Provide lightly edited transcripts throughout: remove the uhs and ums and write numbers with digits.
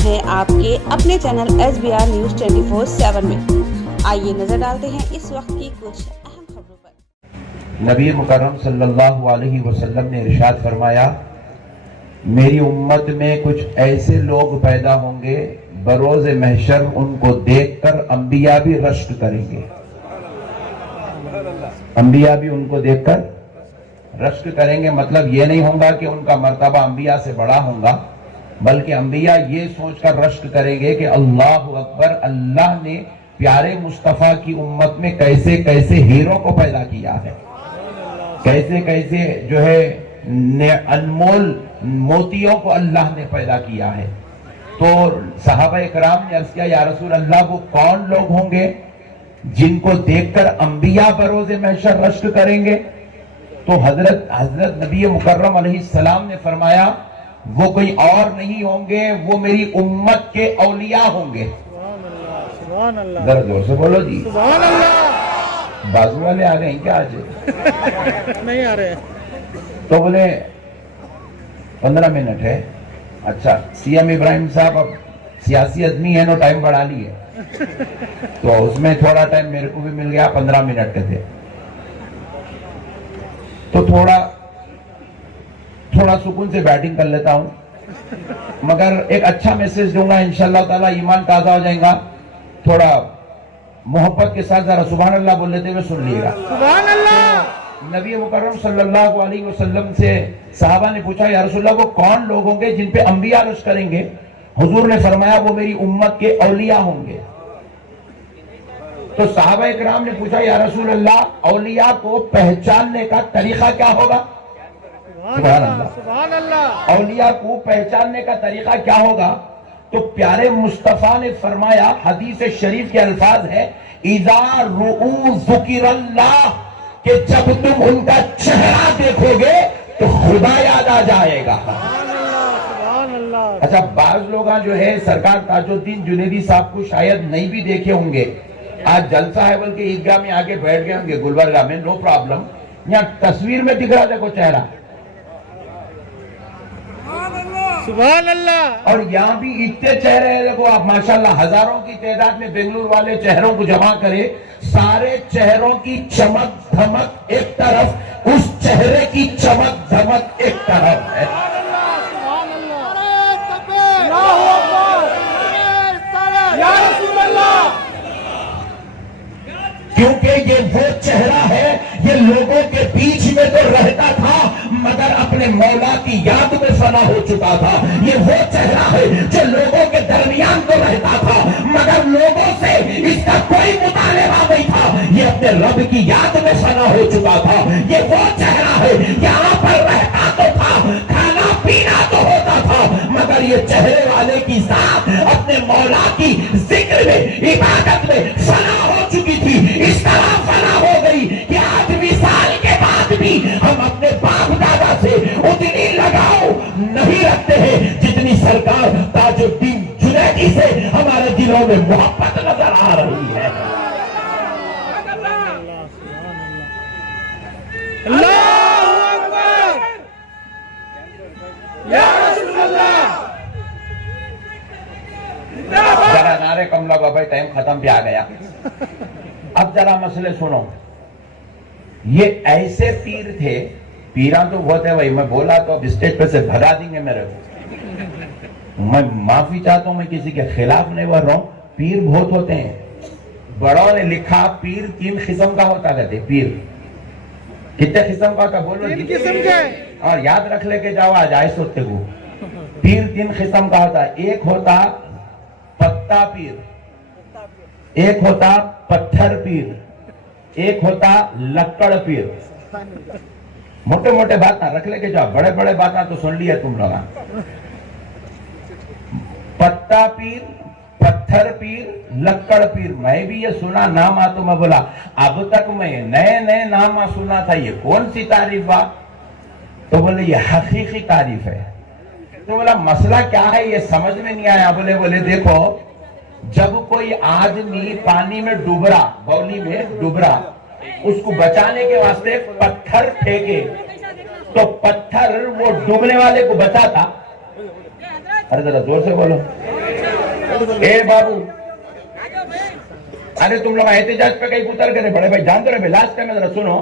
है आपके अपने चैनल SBR न्यूज़ 24/7 में। आइए नजर डालते हैं इस वक्त की कुछ अहम खबरों पर। नबी मुकर्रम सल्लल्लाहु अलैहि वसल्लम ने इरशाद फरमाया, मेरी उम्मत में कुछ ऐसे लोग पैदा होंगे बरोज़ महशर उनको देखकर अंबिया भी रश्क करेंगे। अंबिया भी उनको देखकर रश्क करेंगे। मतलब ये नहीं होगा कि उनका मर्तबा अंबिया से बड़ा होगा, बल्कि अंबिया ये सोचकर रश्क करेंगे कि अल्लाहु अकबर, अल्लाह ने प्यारे मुस्तफा की उम्मत में कैसे कैसे हीरो को पैदा किया है, कैसे कैसे जो है अनमोल मोतियों को अल्लाह ने पैदा किया है। तो सहाबा इकराम ने अर्ज़ किया, या रसूल अल्लाह, वो कौन लोग होंगे जिनको देखकर अंबिया बरोज़े महशर रश्क करेंगे? तो हजरत नबी मुकर्रम अलैहिस्सलाम ने फरमाया, वो कोई और नहीं होंगे, वो मेरी उम्मत के औलिया होंगे। सुभान अल्लाह, जरा जोर से बोलो जी। सुभान अल्लाह। बाजू वाले आ गए हैं क्या आज? नहीं आ रहे। तो बोले 15 मिनट है। अच्छा, सीएम इब्राहिम साहब अब सियासी आदमी है ना, टाइम बढ़ा लिए, तो उसमें थोड़ा टाइम मेरे को भी मिल गया, 15 मिनट के थे, तो थोड़ा सुकून से बैटिंग कर लेता हूं। मगर एक अच्छा मैसेज दूंगा, इंशाअल्लाह ताला ईमान ताजा हो जाएगा। थोड़ा मोहब्बत के साथ जरा सुभान अल्लाह बोल लेते हुए सुन लीजिएगा। सुभान अल्लाह। नबी मुकर्रम सल्लल्लाहु अलैहि वसल्लम से सहाबा ने पूछा, या रसूलल्लाह, वो कौन लोग होंगे जिन पे अंबिया रश करेंगे? हुजूर ने फरमाया, वो मेरी उम्मत के औलिया होंगे। तो सहाबा इकराम ने पूछा, या रसूल अल्लाह, औलिया को पहचानने का तरीका क्या होगा? सुभान अल्लाह, सुभान अल्लाह। औलिया को पहचानने का तरीका क्या होगा? तो प्यारे मुस्तफा ने फरमाया, हदीस शरीफ के अल्फाज है, इज़ा रुऊ ज़ुकिरल्लाह, कि जब तुम उनका चेहरा देखोगे तो खुदा याद आ जाएगा। सुभान अल्लाह। अच्छा, बाज लोग जो है सरकार ताजुद्दीन जुनैदी साहब को शायद नहीं भी देखे होंगे। आज जलसा है बोल के ईदगाह में आके बैठ गए होंगे गुलबर्गा में, नो प्रॉब्लम। यहाँ तस्वीर में दिख रहा, देखो चेहरा। सुभान अल्लाह। और यहाँ भी इतने चेहरे हैं, देखो आप, माशाल्लाह, हजारों की तादाद में बेंगलुरु वाले चेहरों को जमा करे, सारे चेहरों की चमक धमक एक तरफ, उस चेहरे की चमक धमक एक तरफ है। क्योंकि ये वो चेहरा है, ये लोगों के बीच में तो रहता था मगर अपने मौला की याद में फना हो चुका था। ये वो चेहरा है जो लोगों के दरमियान तो रहता था मगर लोगों से इसका कोई मुतालिबा नहीं था। ये अपने रब की याद में फना हो चुका था। ये वो चेहरा है, यहाँ पर रहता तो था, खाना पीना तो होता था, मगर ये चेहरे वाले की जात अपने मौला की जिक्र में, इबादत में फना हो चुकी थी। इस तरह फना हो गई कि 8वीं साल के बाद भी हम अपने बाप दादा से उतनी लगाव नहीं रखते हैं जितनी सरकार ताजुद्दीन जुनैदी से हमारे दिलों में मोहब्बत नजर आ रही है। अल्लाहु अकबर। या रसूल अल्लाह। जरा नारे कम लगा भाई, टाइम खत्म भी आ गया। अब जरा मसले सुनो। ये ऐसे पीर थे, पीरा तो बहुत है भाई, मैं बोला तो अब स्टेज पे से भगा देंगे मेरे को। मैं माफी चाहता हूं, मैं किसी के खिलाफ नहीं बोल रहा हूं। पीर बहुत होते हैं। बड़ों ने लिखा, पीर 3 किस्म का होता कहते। पीर कितने किस्म का होता बोलो? 3 किस्म के। और याद रख लेके जाओ आज आए सोते को। पीर 3 किस्म का होता है। एक होता पत्ता पीर, एक होता पत्थर पीर, एक होता लक्कड़ पीर। मोटे मोटे बात ना रख लेके जाओ, बड़े बड़े बात ना तो सुन लिया तुम लोग। पत्ता पीर, पत्थर पीर, लक्कड़ पीर। मैं भी ये सुना नाम आ, तो मैं बोला अब तक मैं नए नए नाम आ सुना था, ये कौन सी तारीफ बा? तो बोले ये हकीकी तारीफ है। तो बोला मसला क्या है, ये समझ में नहीं आया। बोले देखो, जब कोई आदमी पानी में डूब रहा, बौली में डूब रहा, उसको बचाने के वास्ते पत्थर फेंके तो पत्थर वो डूबने वाले को बचाता। अरे जरा जोर से बोलो। ए बाबू, अरे तुम लोग एहतजाज पे कहीं उतर गए बड़े भाई, जान दो रे, लास्ट टाइम जरा सुनो।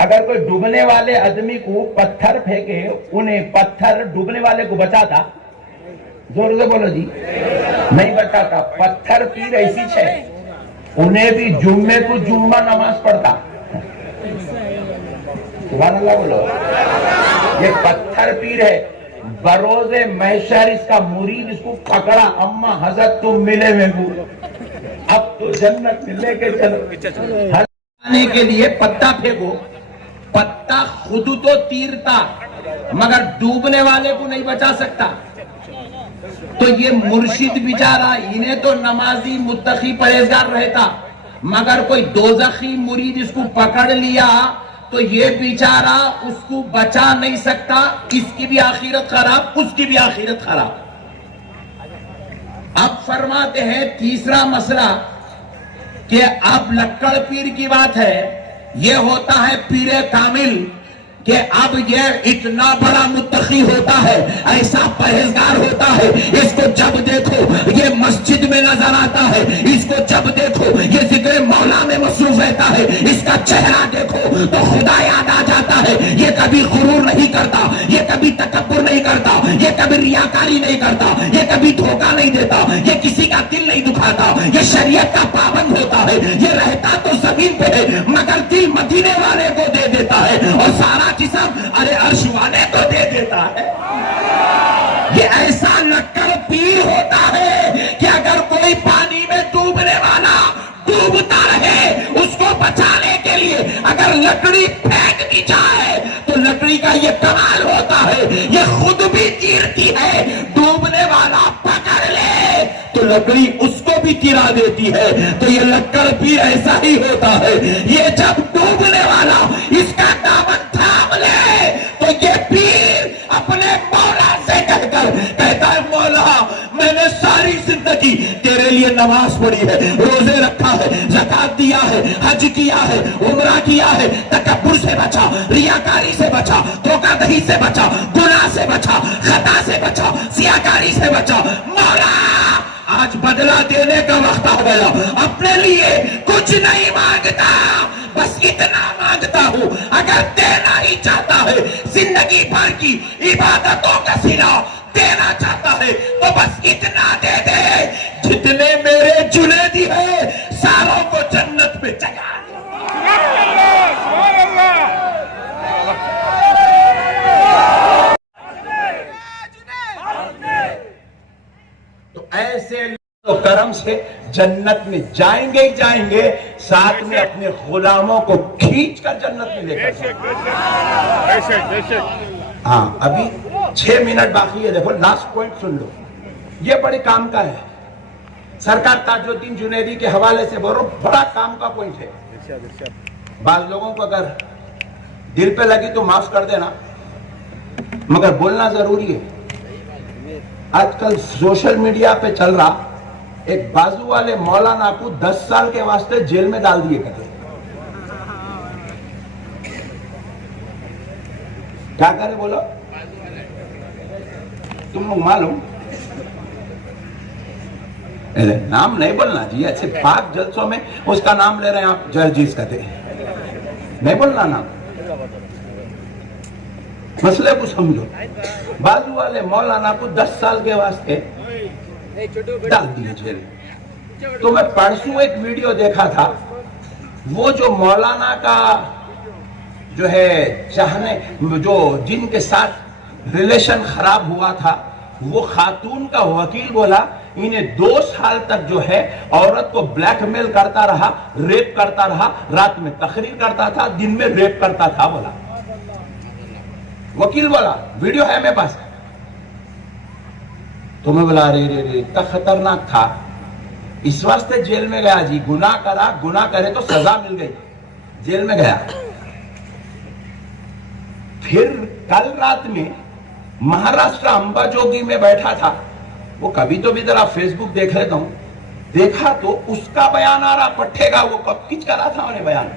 अगर कोई डूबने वाले आदमी को पत्थर फेंके, उन्हें पत्थर डूबने वाले को बचाता, जोर से बोलो जी, नहीं बचाता। पत्थर पीर ऐसी है, उन्हें भी जुम्मे को जुम्मा नमाज पढ़ता। सुभान अल्लाह बोलो। ये पत्थर पीर है, बरोज़े महशर इसका मुरीद इसको पकड़ा, अम्मा हजरत तुम मिले मेरे को, अब तो जन्नत मिलने के चलो। हलाने के लिए पत्ता फेंको, पत्ता खुद तो तीरता मगर डूबने वाले को नहीं बचा सकता। तो ये मुर्शिद बेचारा, इन्हें तो नमाजी मुत्तकी परहेजगार रहता, मगर कोई दोज़खी मुरीद इसको पकड़ लिया तो ये बेचारा उसको बचा नहीं सकता। इसकी भी आखिरत खराब, उसकी भी आखिरत खराब। अब फरमाते हैं तीसरा मसला कि अब लक्कड़ पीर की बात है, ये होता है पीरे कामिल कि अब ये इतना बड़ा मुत्तकी होता है, ऐसा परहेजगार होता है, इसको जब देखो ये मस्जिद में नजर आता है, इसको जब देखो ये जिक्र मौला में मसरूफ रहता है, इसका चेहरा देखो तो खुदा याद आ जाता है। ये कभी गुरूर नहीं करता, ये कभी तकब्बुर नहीं करता, ये कभी रियाकारी नहीं करता, ये कभी धोखा नहीं देता, ये किसी का दिल नहीं दुखाता, ये शरीयत का पाबंद होता है, ये रहता तो जमीन पे है मगर दिल मदीने वाले को दे देता है और सारा जिस्म अरे अर्श वाले को दे देता है। ये ऐसा लक्कड़ पीर होता है कि अगर कोई पानी में डूबने वाला डूबता रहे, उसको बचाने के लिए अगर लकड़ी फेंक दी जाए तो लकड़ी का ये कमाल होता है, ये खुद भी तीरती है, डूबने वाला पकड़ ले तो लकड़ी उसको भी तिरा देती है। तो ये लक्कड़ पीर ऐसा ही होता है, ये जब डूबने वाला इसका दामन थाम ले तो ये पीर अपने मौला से कहकर कहता है, मौला मैंने सारी जिंदगी तेरे लिए नमाज पढ़ी है, रोजे रखा है, ज़कात दिया है, हज किया है, उम्रा किया है, तकब्बुर से बचा, रियाकारी से बचा, धोखाधड़ी से बचा, गुनाह से बचा, खता से बचा, सियाकारी से बचा। मौला आज बदला देने का वक्त आ गया, अपने लिए कुछ नहीं मांगता, बस इतना मांगता हूं, अगर देना ही चाहता है जिंदगी भर की इबादतों का सिला देना चाहता है तो बस इतना दे दे जितने मेरे जुनैदी है सारों को जन्नत में जगा दे। तो ऐसे तो करम से जन्नत में जाएंगे ही जाएंगे, साथ में अपने गुलामों को खींच कर जन्नत में लेकर। हाँ, अभी 6 मिनट बाकी है, देखो लास्ट पॉइंट सुन लो, ये बड़े काम का है। सरकार ताजुद्दीन जुनैदी के हवाले से बोलो, बड़ा काम का पॉइंट है। बात लोगों को अगर दिल पे लगी तो माफ कर देना, मगर बोलना जरूरी है। आजकल सोशल मीडिया पे चल रहा एक बाजू वाले मौलाना को 10 साल के वास्ते जेल में डाल दिए करते। क्या करे बोलो, तुम लोग मालूम? नाम नहीं बोलना जी, अच्छे पाक जलसों में उसका नाम ले रहे हैं आप, जर्जीज कहते हैं, नहीं बोलना नाम। मसले को समझो, बाजू वाले मौलाना को 10 साल के वास्ते डाल दिए जेल। तो मैं परसों एक वीडियो देखा था, वो जो मौलाना का जो है चाहने, जो जिनके साथ रिलेशन खराब हुआ था, वो खातून का वकील बोला इन्हें 2 साल तक जो है औरत को ब्लैकमेल करता रहा, रेप करता रहा, रात में तकरीर करता था, दिन में रेप करता था, बोला वकील, बोला वीडियो है मेरे पास। तो मैं बोला अरे रे रे, इतना खतरनाक था, इस वास्ते जेल में गया जी, गुनाह करा, गुनाह करे तो सजा मिल गई, जेल में गया। फिर कल रात में महाराष्ट्र अंबाजोगी में बैठा था, वो कभी तो भी जरा फेसबुक देख लेता हूं, देखा तो उसका बयान आ रहा पट्टेगा, वो कब खींच करा था उन्हें बयान।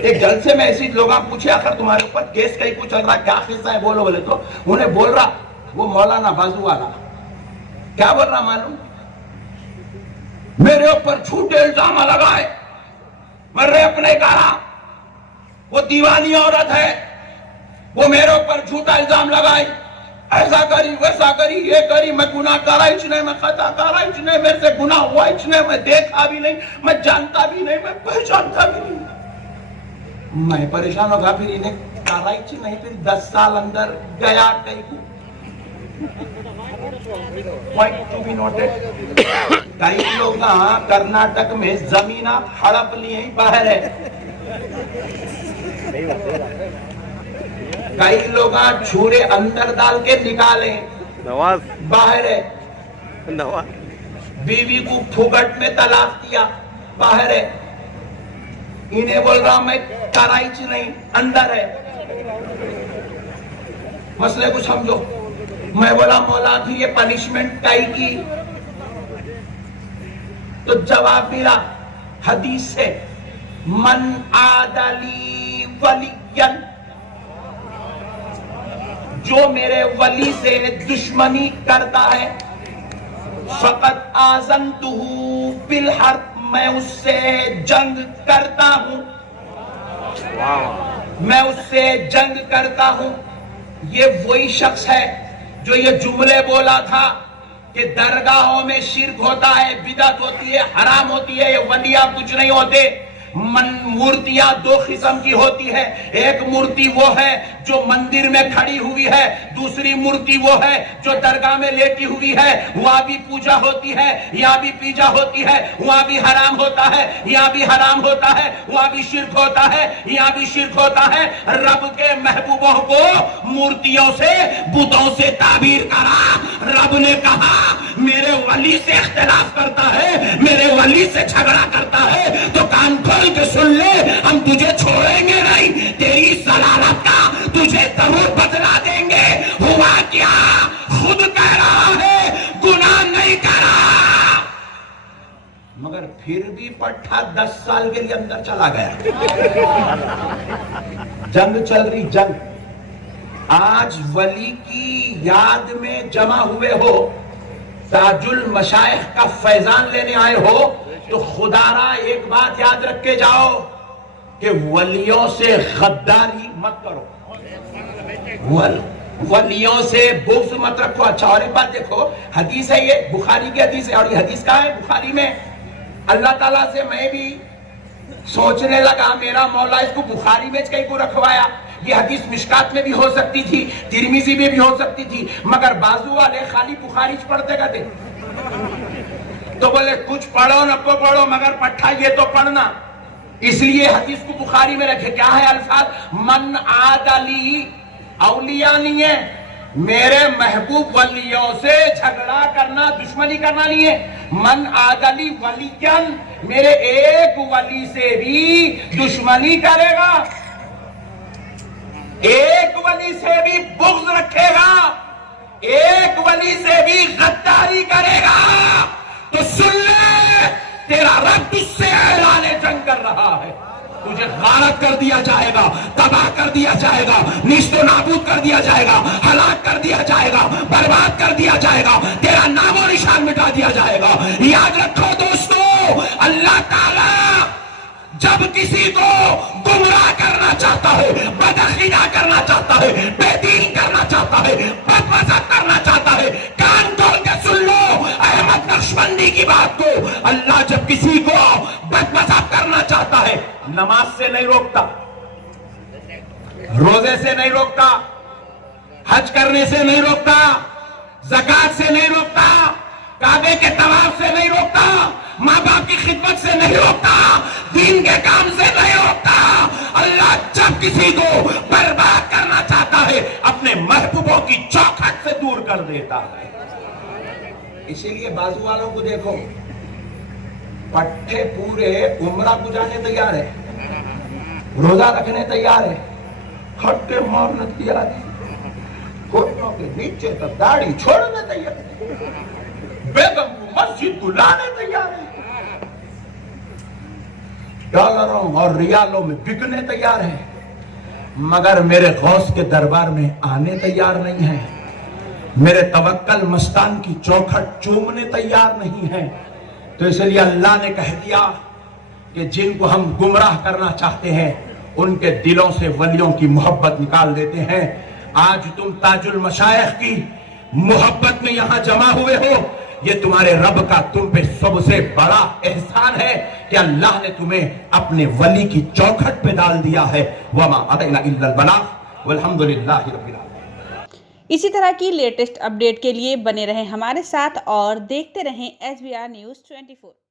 एक जलसे में ऐसे लोग पूछे आखिर तुम्हारे ऊपर केस कहीं कुछ चल रहा, क्या किस्सा है बोलो, बोले तो उन्हें बोल रहा वो मौलाना बाजू वाला क्या बोल रहा मालूम? मेरे ऊपर झूठे इल्जाम लगाए, मैं रेप नहीं करा, वो दीवानी औरत है, वो मेरे ऊपर झूठा इल्जाम लगाई, ऐसा करी वैसा करी, ये करी, मैं गुनाह करा ही नहीं, मैं खता करा ही नहीं, मेरे से गुनाह हुआ ही नहीं, मैं देखा भी नहीं, मैं जानता भी नहीं, मैं पहचानता भी नहीं। मैं परेशान होगा, फिर इन्हें करा ही नहीं, फिर 10 साल अंदर गया कहीं को। पॉइंट टू बी नोटेड, कई लोग ना कर्नाटक में जमीन हड़प लिए ही बाहर है, कई लोग छुरे अंदर डाल के निकाले नवाज बाहर है, नवाज बीवी को फुगट में तलाक दिया बाहर है, इन्हें बोल रहा मैं कराइच नहीं अंदर है। मसले को समझो। मैं बोला मौला फिर ये पनिशमेंट काई की? तो जवाब मिला हदीस से, मन आदली वलियन, जो मेरे वली से दुश्मनी करता है, फकत आज़नतुहु बिल हर्ब, मैं उससे जंग करता हूं, मैं उससे जंग करता हूं। ये वही शख्स है जो ये जुमले बोला था कि दरगाहों में शिर्क होता है, बिदअत होती है, हराम होती है, ये वलिया कुछ नहीं होते। मूर्तियां 2 किस्म की होती है, एक मूर्ति वो है जो मंदिर में खड़ी हुई है, दूसरी मूर्ति वो है जो दरगाह में लेटी हुई है। वहां भी पूजा होती है, यहाँ भी पूजा होती है, वहां भी हराम होता है, यहाँ भी हराम होता है, वहां भी शिर्क होता है, यहाँ भी शिर्क होता है। रब के महबूबों को मूर्तियों से, बुतों से ताबीर करा। रब ने कहा मेरे वली से इख्तिलाफ करता है, मेरे वली से झगड़ा करता है, तो कान खोल के सुन ले, हम तुझे छोड़ेंगे नहीं, तेरी सलालत का तुझे जरूर बदला देंगे। हुआ क्या? खुद कह रहा है गुनाह नहीं करा, मगर फिर भी पट्टा 10 साल के लिए अंदर चला गया। जंग चल रही, जंग। आज वली की याद में जमा हुए हो, ताजुल मशाइख का फैजान लेने आए हो, तो खुदारा एक बात याद रख के जाओ कि वलियों से गद्दारी मत करो, वलियों से बुग़्ज़ मत रखो। अच्छा, और एक बात देखो, हदीस है, ये बुखारी की हदीस है, और ये हदीस कहाँ है? बुखारी में। अल्लाह ताला से मैं भी सोचने लगा, मेरा मौला इसको बुखारी में कहीं को रखवाया। ये हदीस मिशकात में भी हो सकती थी, तिरमिज़ी में भी हो सकती थी, मगर बाजू वाले खाली बुखारी पढ़ते गए, तो बोले कुछ पढ़ो न पढ़ो, मगर पट्टा ये तो पढ़ना। इसलिए हदीस को बुखारी में रखे। क्या है अल्फाज? मन आदली, औलिया नहीं है, मेरे महबूब वलियों से झगड़ा करना, दुश्मनी करना नहीं है। मन आदली वलियन, मेरे एक वली से भी दुश्मनी करेगा, एक वली से भी बुग़्ज़ रखेगा, एक वली से भी गद्दारी करेगा, तो सुन ले, तेरा रब तुझसे ऐलाने जंग कर रहा है। तुझे गारत कर दिया जाएगा, तबाह कर दिया जाएगा, निस्तो नाबूद कर दिया जाएगा, हलाक कर दिया जाएगा, बर्बाद कर दिया जाएगा, तेरा नामो निशान मिटा दिया जाएगा। याद रखो दोस्तों, अल्लाह ताला जब किसी को गुमराह करना चाहता है, बदअकीदा करना चाहता है, बेदीन करना चाहता है, बदमज़हब करना चाहता है, कान खोल के सुन लो अहमद नक्शबंदी की बात को। अल्लाह जब किसी को बदमज़हब करना चाहता है, नमाज से नहीं रोकता, रोजे से नहीं रोकता, हज करने से नहीं रोकता, ज़कात से नहीं रोकता, काबे के तवाफ से नहीं रोकता, माँ बाप की खिदमत से नहीं रोकता, दीन के काम से नहीं रोकता। अल्लाह जब किसी को बर्बाद करना चाहता है, अपने महबूबों की चौखट से दूर कर देता है। इसीलिए बाजू वालों को देखो, पट्टे पूरे उम्रा गुजारने तैयार है, रोजा रखने तैयार है, खट्टे मारने तैयार है, घुटनों के नीचे तक दाढ़ी छोड़ने तैयार है, बेगम को मस्जिद बुलाने तैयार है, डॉलरों और रियालों में बिकने तैयार है, मगर मेरे गौस के दरबार में आने तैयार नहीं है। मेरे तवक्कल मस्तान की चौखट चूमने तैयार नहीं है। तो इसलिए अल्लाह ने कह दिया कि जिनको हम गुमराह करना चाहते हैं उनके दिलों से वलियों की मोहब्बत निकाल देते हैं। आज तुम ताजुल मशाइख की मोहब्बत में यहां जमा हुए हो, ये तुम्हारे रब का तुम पे सबसे बड़ा एहसान है कि अल्लाह ने तुम्हें अपने वली की चौखट पे डाल दिया है। वमा अतैना इल्लल बलाग वल्हम्दुलिल्लाहि रब्बिल आलमीन। इसी तरह की लेटेस्ट अपडेट के लिए बने रहें हमारे साथ और देखते रहें SBR News 24।